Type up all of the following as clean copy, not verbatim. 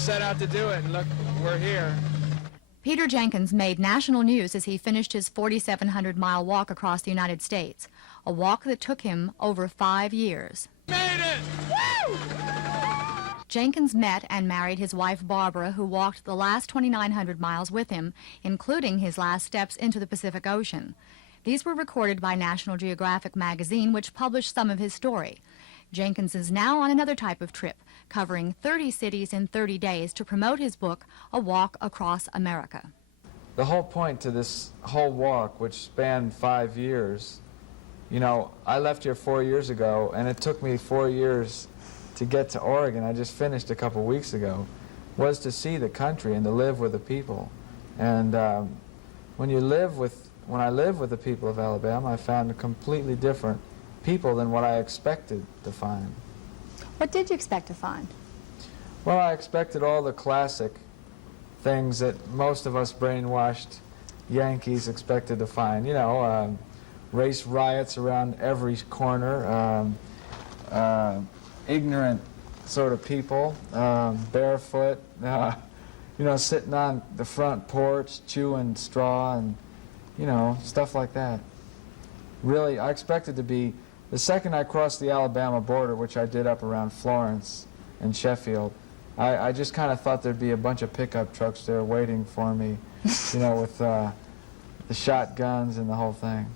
set out to do it, and look, we're here. Peter Jenkins made national news as he finished his 4,700-mile walk across the United States, a walk that took him over 5 years. Made it! Woo! Jenkins met and married his wife Barbara, who walked the last 2,900 miles with him, including his last steps into the Pacific Ocean. These were recorded by National Geographic magazine, which published some of his story. Jenkins is now on another type of trip, covering 30 cities in 30 days to promote his book, A Walk Across America. The whole point to this whole walk, which spanned 5 years, you know, I left here 4 years ago, and it took me 4 years to get to Oregon. I just finished a couple weeks ago, was to see the country and to live with the people. And when I lived with the people of Alabama, I found a completely different people than what I expected to find. What did you expect to find? Well, I expected all the classic things that most of us brainwashed Yankees expected to find. You know, race riots around every corner, ignorant sort of people, barefoot, you know, sitting on the front porch, chewing straw, and, you know, stuff like that. Really, I expected to be, the second I crossed the Alabama border, which I did up around Florence and Sheffield, I just kind of thought there'd be a bunch of pickup trucks there waiting for me, you know, with the shotguns and the whole thing.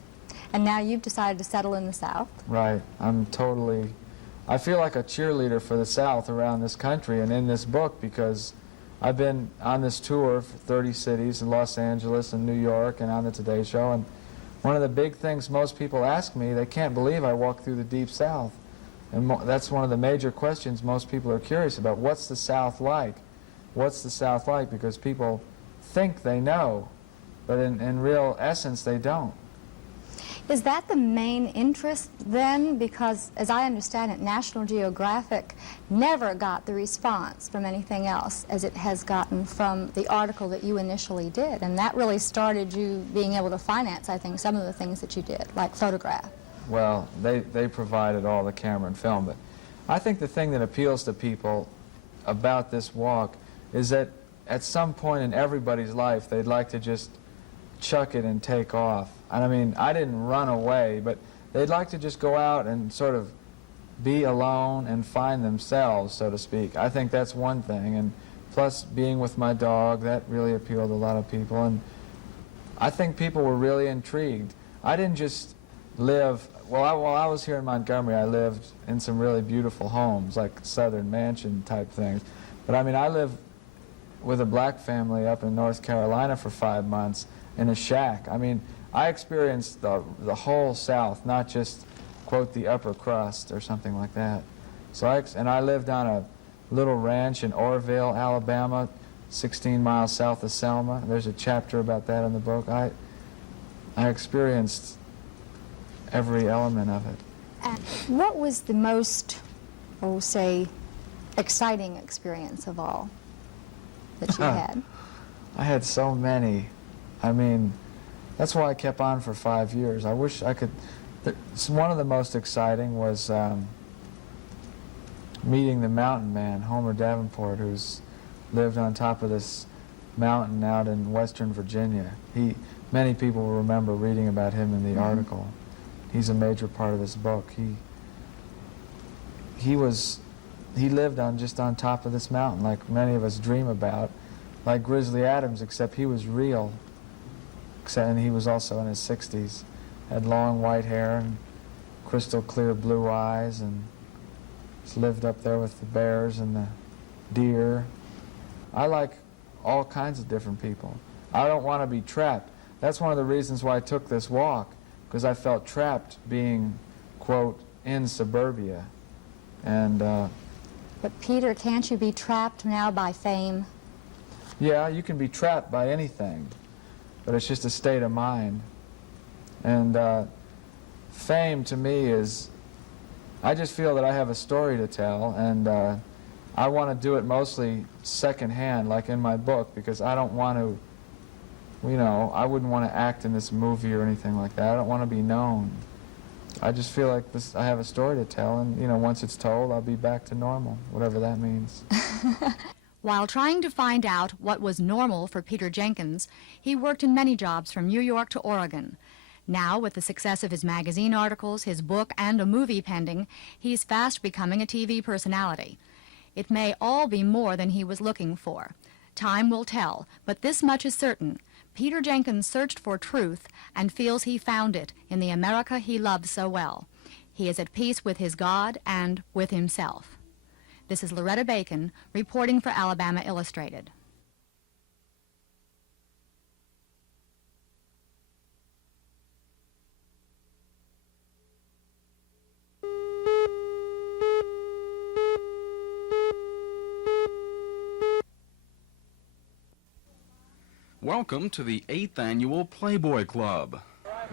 And now you've decided to settle in the South? Right. I feel like a cheerleader for the South around this country and in this book, because I've been on this tour for 30 cities in Los Angeles and New York and on the Today Show, and one of the big things most people ask me, they can't believe I walked through the Deep South. And that's one of the major questions most people are curious about. What's the South like? What's the South like? Because people think they know, but in real essence, they don't. Is that the main interest then? Because as I understand it, National Geographic never got the response from anything else as it has gotten from the article that you initially did. And that really started you being able to finance, I think, some of the things that you did, like photograph. Well, they provided all the camera and film, but I think the thing that appeals to people about this walk is that at some point in everybody's life, they'd like to just chuck it and take off. And I mean, I didn't run away, but they'd like to just go out and sort of be alone and find themselves, so to speak. I think that's one thing, and plus being with my dog, that really appealed to a lot of people, and I think people were really intrigued. I didn't just live, while I was here in Montgomery, I lived in some really beautiful homes, like Southern Mansion type things, but I mean, I lived with a black family up in North Carolina for 5 months in a shack. I mean, I experienced the whole South, not just, quote, the upper crust or something like that. So I lived on a little ranch in Orrville, Alabama, 16 miles south of Selma. There's a chapter about that in the book. I experienced every element of it. And what was the most, say, exciting experience of all that you had? I had so many. I mean, that's why I kept on for 5 years. I wish I could. One of the most exciting was meeting the mountain man, Homer Davenport, who's lived on top of this mountain out in Western Virginia. Many people will remember reading about him in the article. He's a major part of this book. He lived just on top of this mountain, like many of us dream about, like Grizzly Adams, except he was real. And he was also in his 60s, had long white hair and crystal clear blue eyes, and just lived up there with the bears and the deer. I like all kinds of different people. I don't want to be trapped. That's one of the reasons why I took this walk, because I felt trapped being, quote, in suburbia. And but Peter, can't you be trapped now by fame? Yeah, you can be trapped by anything, but it's just a state of mind. And fame to me is, I just feel that I have a story to tell, and I want to do it mostly secondhand, like in my book, because I don't want to, you know, I wouldn't want to act in this movie or anything like that. I don't want to be known. I just feel like I have a story to tell, and, you know, once it's told, I'll be back to normal, whatever that means. While trying to find out what was normal for Peter Jenkins, he worked in many jobs from New York to Oregon. Now, with the success of his magazine articles, his book, and a movie pending, he's fast becoming a TV personality. It may all be more than he was looking for. Time will tell, but this much is certain. Peter Jenkins searched for truth and feels he found it in the America he loved so well. He is at peace with his God and with himself. This is Loretta Bacon reporting for Alabama Illustrated. Welcome to the 8th Annual Playboy Club.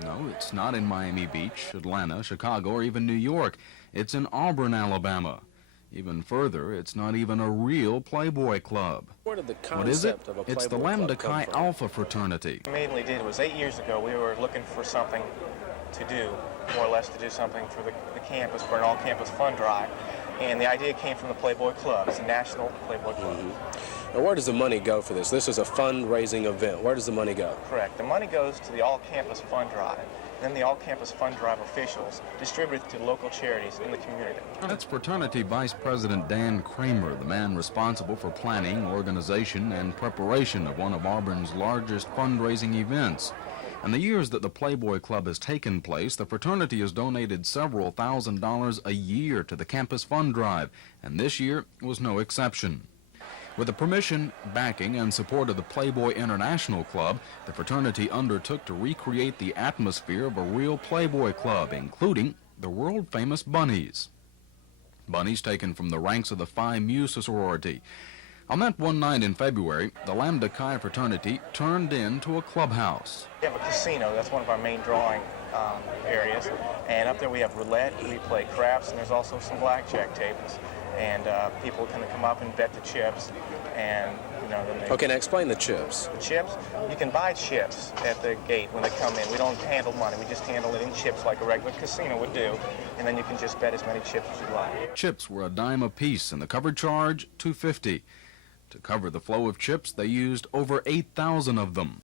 No, it's not in Miami Beach, Atlanta, Chicago, or even New York. It's in Auburn, Alabama. Even further, it's not even a real Playboy Club. Where did the What is it? concept of a It's the Playboy Lambda Club Chi come from? Alpha fraternity. We mainly did was 8 years ago. We were looking for something to do, more or less to do something for the campus, for an all-campus fund drive. And the idea came from the Playboy Club. It's a national Playboy Club. Now, where does the money go for this? This is a fundraising event. Where does the money go? Correct. The money goes to the all-campus fund drive. Then the all-campus fund drive officials distribute it to local charities in the community. That's fraternity Vice President Dan Kramer, the man responsible for planning, organization, and preparation of one of Auburn's largest fundraising events. In the years that the Playboy Club has taken place, the fraternity has donated several $1,000s a year to the campus fund drive, and this year was no exception. With the permission, backing, and support of the Playboy International Club, the fraternity undertook to recreate the atmosphere of a real Playboy Club, including the world-famous bunnies. Bunnies taken from the ranks of the Phi Mu sorority. On that one night in February, the Lambda Chi fraternity turned into a clubhouse. We have a casino. That's one of our main drawing areas. And up there we have roulette. We play craps, and there's also some blackjack tables. And people can come up and bet the chips, and then they... Okay, now explain the chips. The chips, you can buy chips at the gate when they come in. We don't handle money. We just handle it in chips like a regular casino would do, and then you can just bet as many chips as you like. Chips were a dime apiece, and the cover charge, $2.50. To cover the flow of chips, they used over 8,000 of them.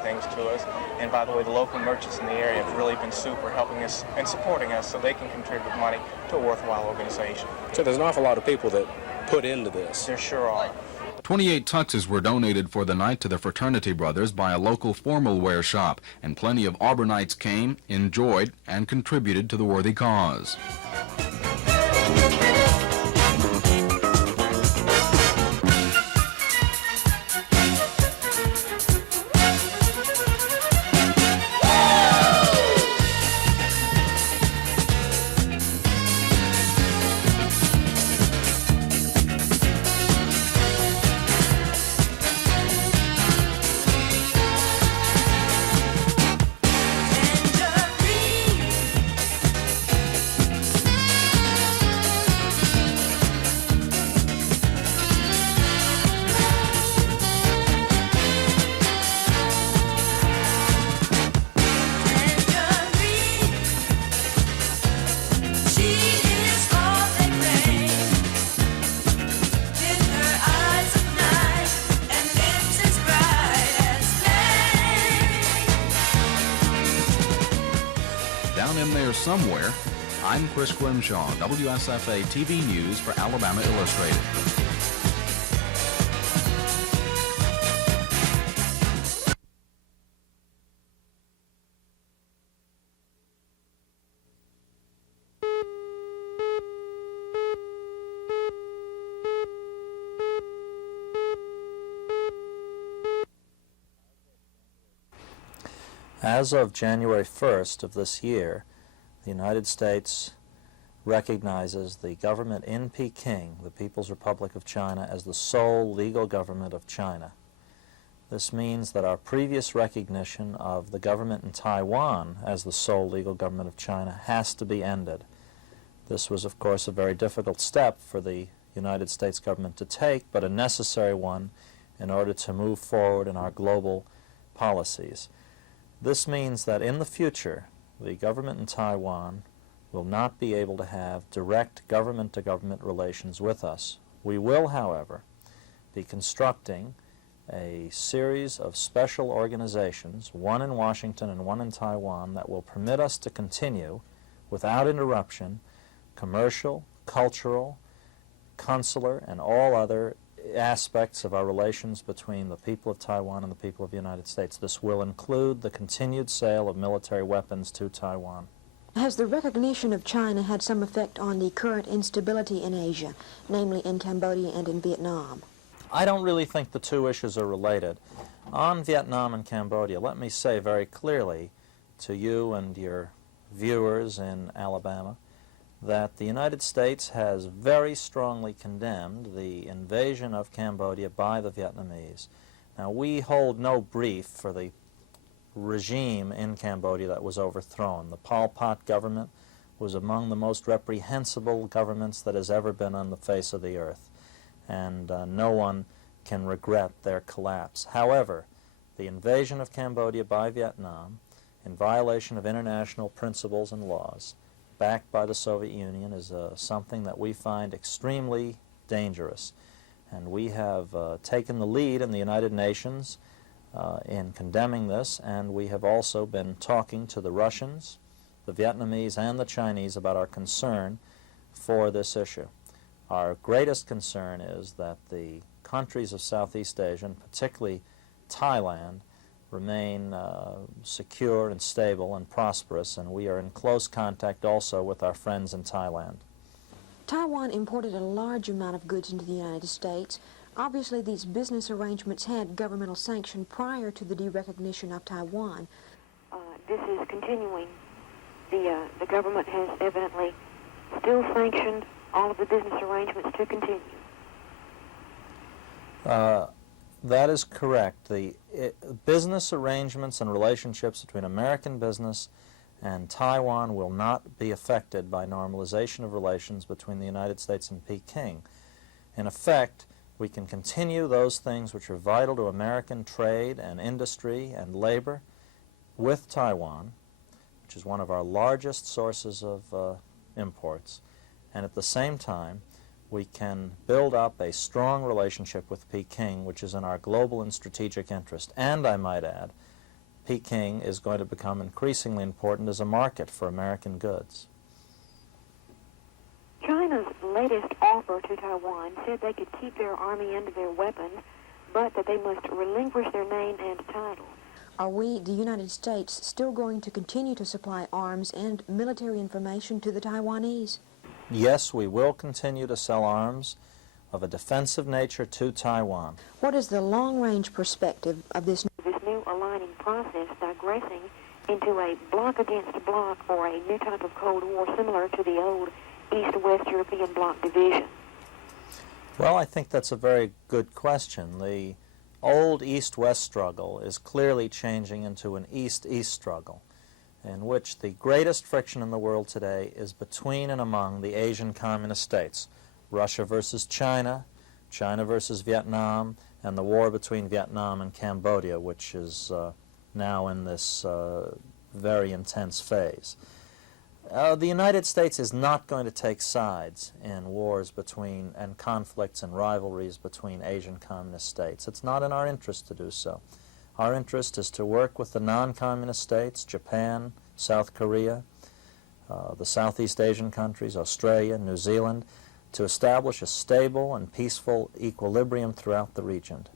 Things to us. And by the way, the local merchants in the area have really been super, helping us and supporting us so they can contribute money to a worthwhile organization. So there's an awful lot of people that put into this. There sure are. 28 tuxes were donated for the night to the fraternity brothers by a local formal wear shop, and plenty of Auburnites came, enjoyed, and contributed to the worthy cause. down in there somewhere. I'm Chris Grimshaw, WSFA TV News for Alabama Illustrated. As of January 1st of this year, the United States recognizes the government in Peking, the People's Republic of China, as the sole legal government of China. This means that our previous recognition of the government in Taiwan as the sole legal government of China has to be ended. This was, of course, a very difficult step for the United States government to take, but a necessary one in order to move forward in our global policies. This means that in the future, the government in Taiwan will not be able to have direct government-to-government relations with us. We will, however, be constructing a series of special organizations, one in Washington and one in Taiwan, that will permit us to continue, without interruption, commercial, cultural, consular, and all other aspects of our relations between the people of Taiwan and the people of the United States. This will include the continued sale of military weapons to Taiwan. Has the recognition of China had some effect on the current instability in Asia, namely in Cambodia and in Vietnam? I don't really think the two issues are related. On Vietnam and Cambodia, let me say very clearly to you and your viewers in Alabama that the United States has very strongly condemned the invasion of Cambodia by the Vietnamese. Now, we hold no brief for the regime in Cambodia that was overthrown. The Pol Pot government was among the most reprehensible governments that has ever been on the face of the earth, and no one can regret their collapse. However, the invasion of Cambodia by Vietnam, in violation of international principles and laws, backed by the Soviet Union, is something that we find extremely dangerous. And we have taken the lead in the United Nations in condemning this, and we have also been talking to the Russians, the Vietnamese, and the Chinese about our concern for this issue. Our greatest concern is that the countries of Southeast Asia, and particularly Thailand, remain secure and stable and prosperous, and we are in close contact also with our friends in Thailand. Taiwan imported a large amount of goods into the United States. Obviously, these business arrangements had governmental sanction prior to the derecognition of Taiwan. This is continuing. The government has evidently still sanctioned all of the business arrangements to continue. That is correct. The business arrangements and relationships between American business and Taiwan will not be affected by normalization of relations between the United States and Peking. In effect, we can continue those things which are vital to American trade and industry and labor with Taiwan, which is one of our largest sources of imports, and at the same time we can build up a strong relationship with Peking, which is in our global and strategic interest. And I might add, Peking is going to become increasingly important as a market for American goods. China's latest offer to Taiwan said they could keep their army and their weapons, but that they must relinquish their name and title. Are we, the United States, still going to continue to supply arms and military information to the Taiwanese? Yes, we will continue to sell arms of a defensive nature to Taiwan. What is the long-range perspective of this new aligning process digressing into a bloc against bloc, or a new type of Cold War similar to the old East-West European bloc division? Well, I think that's a very good question. The old East-West struggle is clearly changing into an East-East struggle, in which the greatest friction in the world today is between and among the Asian communist states, Russia versus China, China versus Vietnam, and the war between Vietnam and Cambodia, which is now in this very intense phase. The United States is not going to take sides in wars between and conflicts and rivalries between Asian communist states. It's not in our interest to do so. Our interest is to work with the non-communist states, Japan, South Korea, the Southeast Asian countries, Australia, New Zealand, to establish a stable and peaceful equilibrium throughout the region.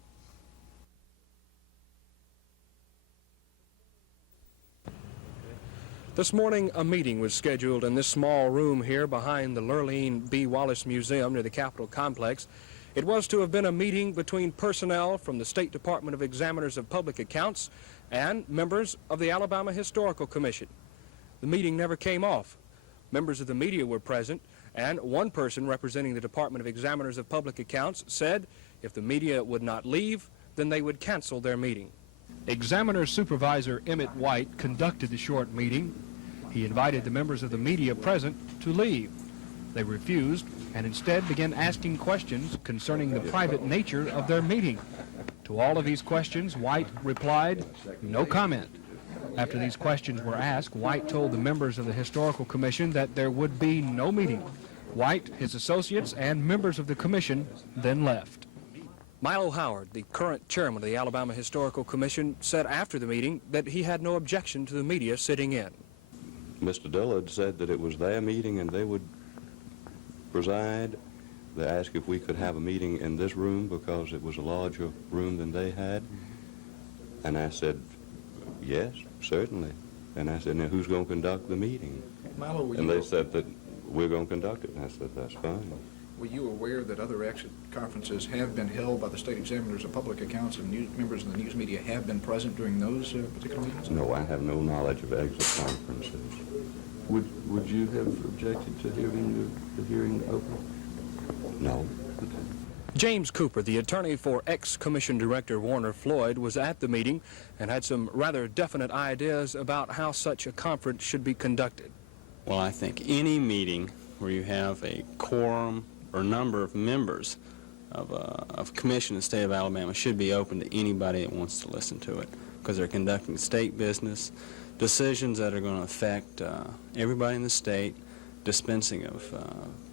This morning, a meeting was scheduled in this small room here behind the Lurleen B. Wallace Museum near the Capitol Complex. It was to have been a meeting between personnel from the State Department of Examiners of Public Accounts and members of the Alabama Historical Commission. The meeting never came off. Members of the media were present, and one person representing the Department of Examiners of Public Accounts said if the media would not leave, then they would cancel their meeting. Examiner Supervisor Emmett White conducted the short meeting. He invited the members of the media present to leave. They refused and instead began asking questions concerning the private nature of their meeting. To all of these questions, White replied, "No comment." After these questions were asked, White told the members of the Historical Commission that there would be no meeting. White, his associates, and members of the commission then left. Milo Howard, the current chairman of the Alabama Historical Commission, said after the meeting that he had no objection to the media sitting in. Mr. Dillard said that it was their meeting and they would preside. They asked if we could have a meeting in this room because it was a larger room than they had. And I said, yes, certainly. And I said, now who's going to conduct the meeting? Milo, and they said that we're going to conduct it. And I said, that's fine. Were you aware that other exit conferences have been held by the State Examiners of Public Accounts and members of the news media have been present during those particular meetings? No, I have no knowledge of exit conferences. Would you have objected to the hearing open? No. James Cooper, the attorney for ex-Commission Director Warner Floyd, was at the meeting and had some rather definite ideas about how such a conference should be conducted. Well, I think any meeting where you have a quorum or number of members of commission in the state of Alabama should be open to anybody that wants to listen to it, because they're conducting state business, decisions that are going to affect everybody in the state, dispensing of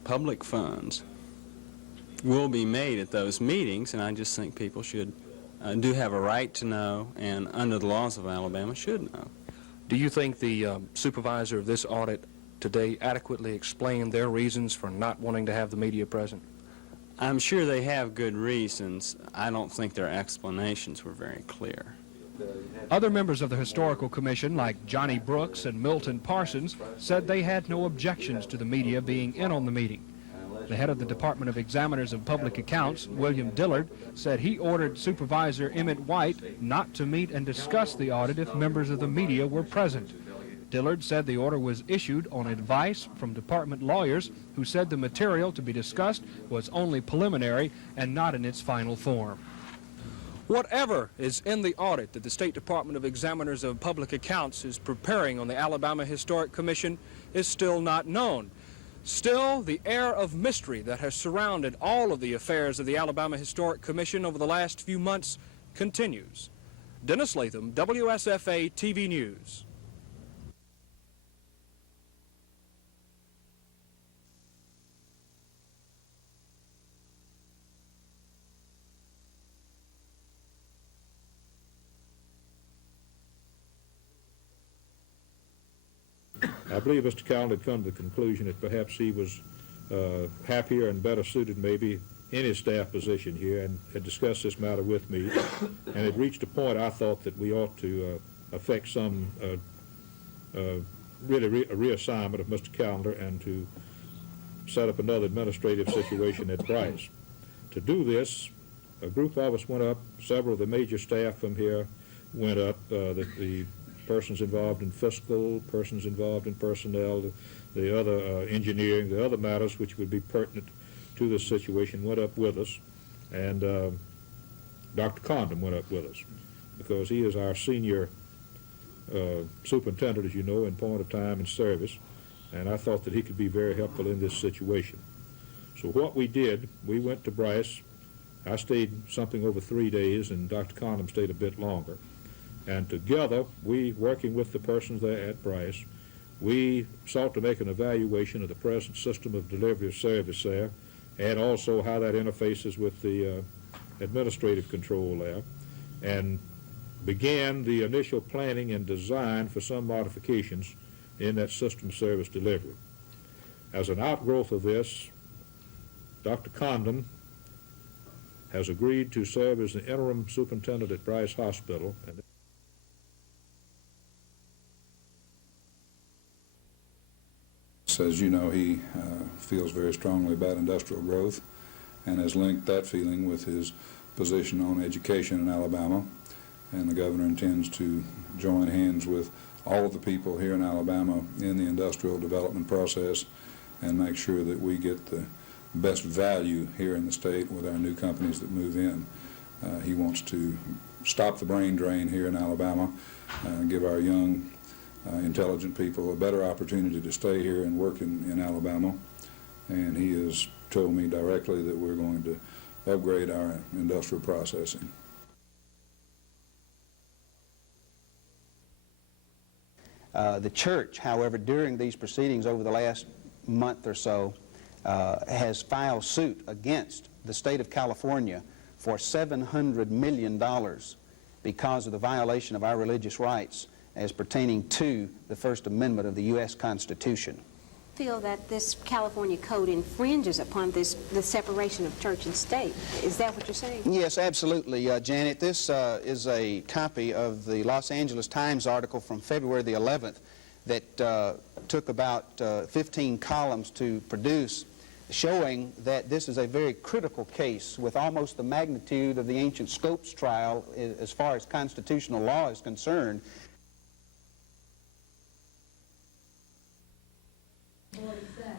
public funds will be made at those meetings, and I just think people should do have a right to know, and under the laws of Alabama should know. Do you think the supervisor of this audit today adequately explained their reasons for not wanting to have the media present? I'm sure they have good reasons. I don't think their explanations were very clear. Other members of the Historical Commission, like Johnny Brooks and Milton Parsons, said they had no objections to the media being in on the meeting. The head of the Department of Examiners of Public Accounts, William Dillard, said he ordered Supervisor Emmett White not to meet and discuss the audit if members of the media were present. Dillard said the order was issued on advice from department lawyers who said the material to be discussed was only preliminary and not in its final form. Whatever is in the audit that the State Department of Examiners of Public Accounts is preparing on the Alabama Historic Commission is still not known. Still, the air of mystery that has surrounded all of the affairs of the Alabama Historic Commission over the last few months continues. Dennis Latham, WSFA TV News. I believe Mr. Cowell had come to the conclusion that perhaps he was happier and better suited maybe in his staff position here, and had discussed this matter with me, and had reached a point I thought that we ought to effect some really a reassignment of Mr. Callender and to set up another administrative situation at Bryce. To do this, a group of us went up, several of the major staff from here went up, the persons involved in fiscal, persons involved in personnel, the other engineering, the other matters which would be pertinent to this situation went up with us, and Dr. Condon went up with us because he is our senior superintendent, as you know, in point of time and service, and I thought that he could be very helpful in this situation. So what we did, we went to Bryce. I stayed something over 3 days, and Dr. Condon stayed a bit longer. And together, we, working with the persons there at Bryce, we sought to make an evaluation of the present system of delivery of service there, and also how that interfaces with the administrative control there, and began the initial planning and design for some modifications in that system service delivery. As an outgrowth of this, Dr. Condon has agreed to serve as the interim superintendent at Bryce Hospital. As you know, he feels very strongly about industrial growth and has linked that feeling with his position on education in Alabama. And the governor intends to join hands with all of the people here in Alabama in the industrial development process and make sure that we get the best value here in the state with our new companies that move in. He wants to stop the brain drain here in Alabama, give our young, intelligent people a better opportunity to stay here and work in Alabama. And he has told me directly that we're going to upgrade our industrial processing. The church, however, during these proceedings over the last month or so, has filed suit against the state of California for $700 million because of the violation of our religious rights as pertaining to the First Amendment of the U.S. Constitution. Feel that this California code infringes upon the separation of church and state. Is that what you're saying? Yes, absolutely, Janet. This is a copy of the Los Angeles Times article from February the 11th that took about 15 columns to produce, showing that this is a very critical case with almost the magnitude of the ancient Scopes trial as far as constitutional law is concerned.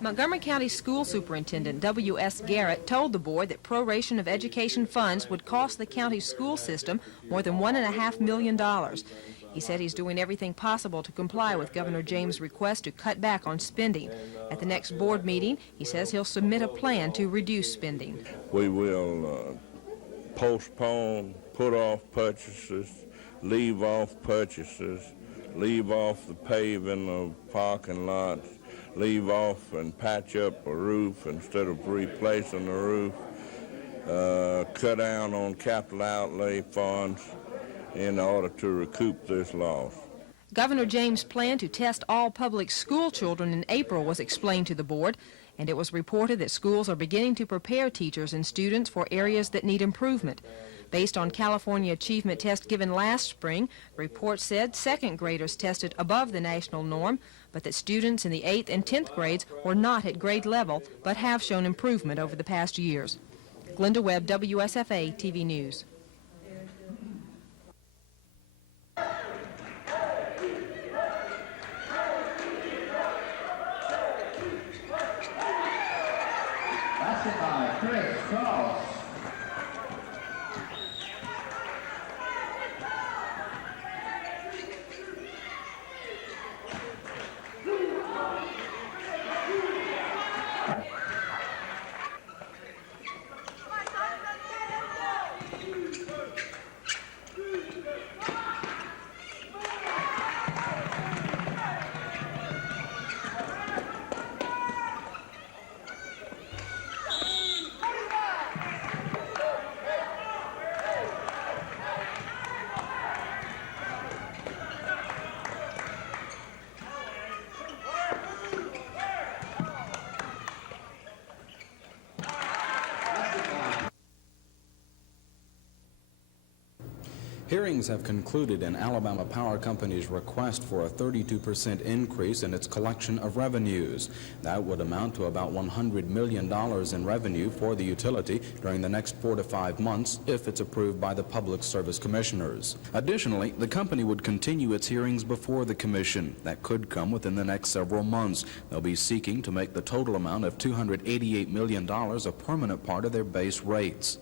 Montgomery County School Superintendent W.S. Garrett told the board that proration of education funds would cost the county school system more than $1.5 million. He said he's doing everything possible to comply with Governor James' request to cut back on spending. At the next board meeting, he says he'll submit a plan to reduce spending. We will postpone, put off purchases, leave off purchases, leave off the paving of parking lots, leave off and patch up a roof instead of replacing the roof, cut down on capital outlay funds in order to recoup this loss. Governor James' plan to test all public school children in April was explained to the board, and it was reported that schools are beginning to prepare teachers and students for areas that need improvement. Based on California achievement test given last spring, the report said second graders tested above the national norm, but that students in the 8th and 10th grades were not at grade level, but have shown improvement over the past years. Glenda Webb, WSFA TV News. Hearings have concluded in Alabama Power Company's request for a 32% increase in its collection of revenues. That would amount to about $100 million in revenue for the utility during the next 4 to 5 months if it's approved by the Public Service Commissioners. Additionally, the company would continue its hearings before the Commission. That could come within the next several months. They'll be seeking to make the total amount of $288 million a permanent part of their base rates.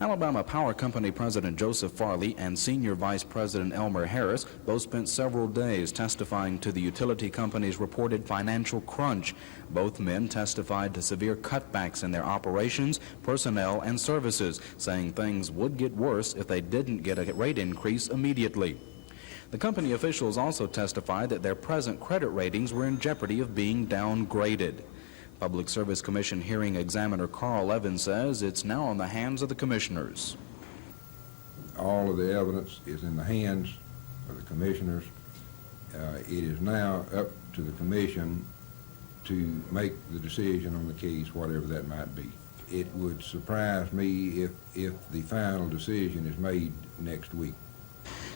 Alabama Power Company President Joseph Farley and Senior Vice President Elmer Harris both spent several days testifying to the utility company's reported financial crunch. Both men testified to severe cutbacks in their operations, personnel, and services, saying things would get worse if they didn't get a rate increase immediately. The company officials also testified that their present credit ratings were in jeopardy of being downgraded. Public Service Commission hearing examiner Carl Evans says it's now on the hands of the commissioners. All of the evidence is in the hands of the commissioners, It is now up to the commission to make the decision on the case, whatever that might be. It would surprise me if the final decision is made next week.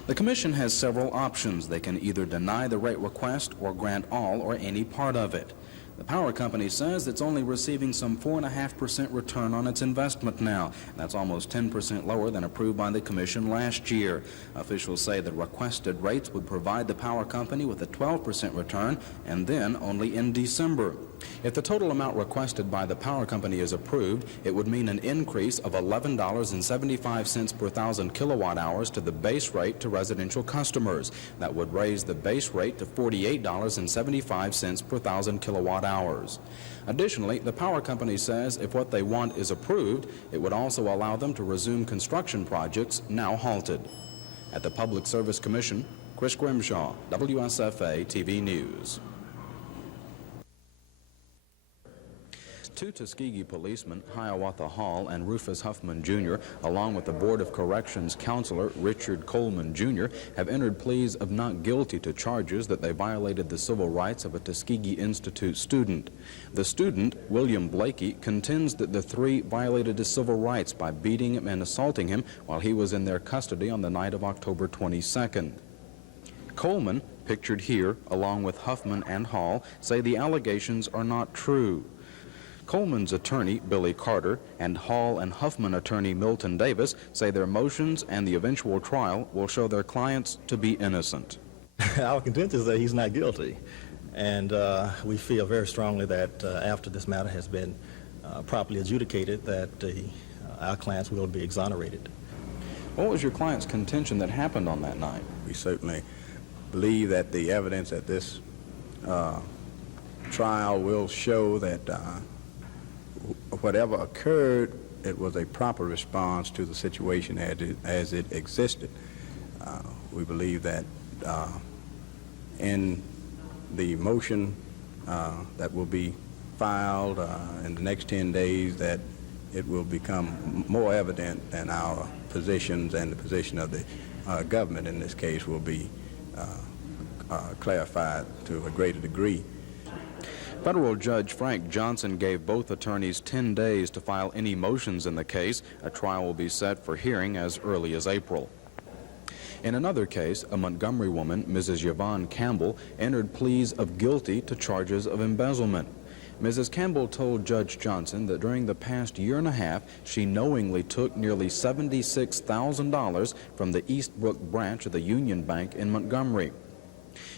The Commission has several options. They can either deny the rate request or grant all or any part of it. The power company says it's only receiving some 4.5% return on its investment now. That's almost 10% lower than approved by the Commission last year. Officials say the requested rates would provide the power company with a 12% return, and then only in December. If the total amount requested by the power company is approved, it would mean an increase of $11.75 per 1,000 kilowatt hours to the base rate to residential customers. That would raise the base rate to $48.75 per 1,000 kilowatt hours. Additionally, the power company says if what they want is approved, it would also allow them to resume construction projects now halted. At the Public Service Commission, Chris Grimshaw, WSFA TV News. Two Tuskegee policemen, Hiawatha Hall and Rufus Huffman Jr., along with the Board of Corrections counselor Richard Coleman Jr., have entered pleas of not guilty to charges that they violated the civil rights of a Tuskegee Institute student. The student, William Blakey, contends that the three violated his civil rights by beating him and assaulting him while he was in their custody on the night of October 22nd. Coleman, pictured here, along with Huffman and Hall, say the allegations are not true. Coleman's attorney, Billy Carter, and Hall and Huffman attorney Milton Davis say their motions and the eventual trial will show their clients to be innocent. Our contention is that he's not guilty, and we feel very strongly that after this matter has been properly adjudicated, that our clients will be exonerated. What was your client's contention that happened on that night? We certainly believe that the evidence at this trial will show that whatever occurred, it was a proper response to the situation as it existed. We believe that in the motion that will be filed in the next 10 days, that it will become more evident than our positions, and the position of the government in this case will be clarified to a greater degree. Federal Judge Frank Johnson gave both attorneys 10 days to file any motions in the case. A trial will be set for hearing as early as April. In another case, a Montgomery woman, Mrs. Yvonne Campbell, entered pleas of guilty to charges of embezzlement. Mrs. Campbell told Judge Johnson that during the past year and a half, she knowingly took nearly $76,000 from the Eastbrook branch of the Union Bank in Montgomery.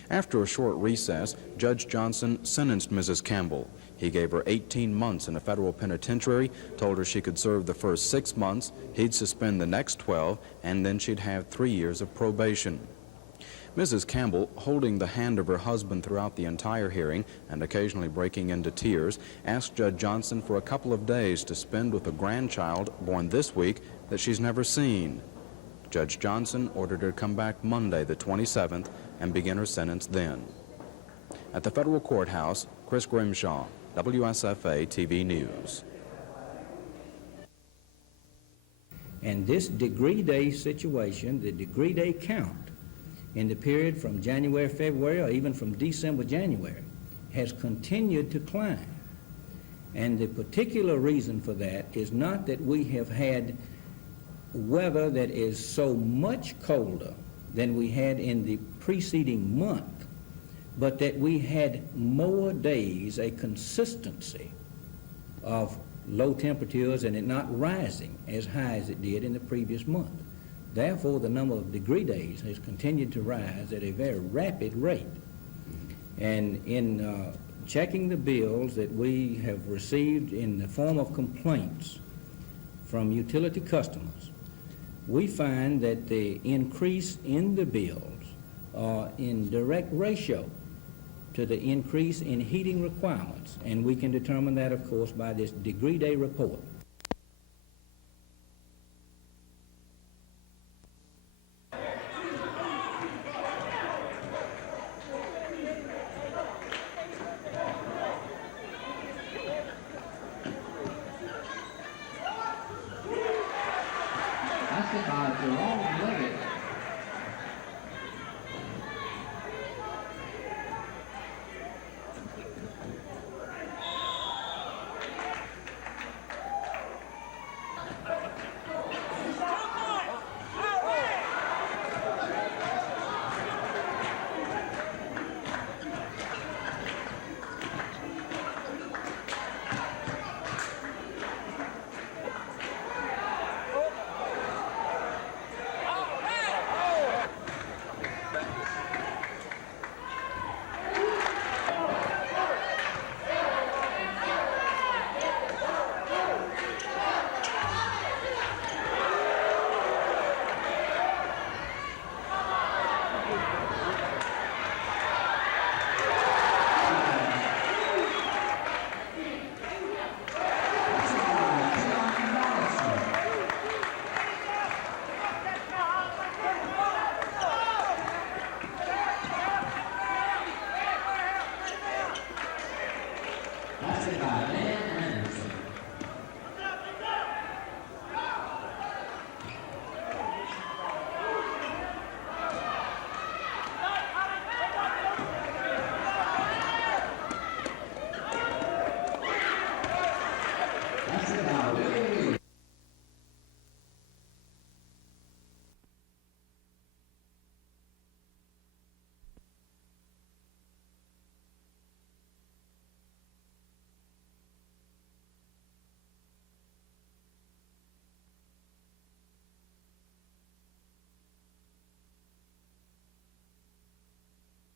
After a short recess, Judge Johnson sentenced Mrs. Campbell. He gave her 18 months in a federal penitentiary, told her she could serve the first 6 months, he'd suspend the next 12, and then she'd have 3 years of probation. Mrs. Campbell, holding the hand of her husband throughout the entire hearing and occasionally breaking into tears, asked Judge Johnson for a couple of days to spend with a grandchild born this week that she's never seen. Judge Johnson ordered her to come back Monday, the 27th, and begin her sentence then. At the federal courthouse, Chris Grimshaw, WSFA TV News. And this degree day situation, the degree day count in the period from January, February, or even from December, January, has continued to climb. And the particular reason for that is not that we have had weather that is so much colder than we had in the preceding month, but that we had more days, a consistency of low temperatures and it not rising as high as it did in the previous month. Therefore, the number of degree days has continued to rise at a very rapid rate. And in checking the bills that we have received in the form of complaints from utility customers, we find that the increase in the bills are in direct ratio to the increase in heating requirements, and we can determine that, of course, by this degree day report. Aye.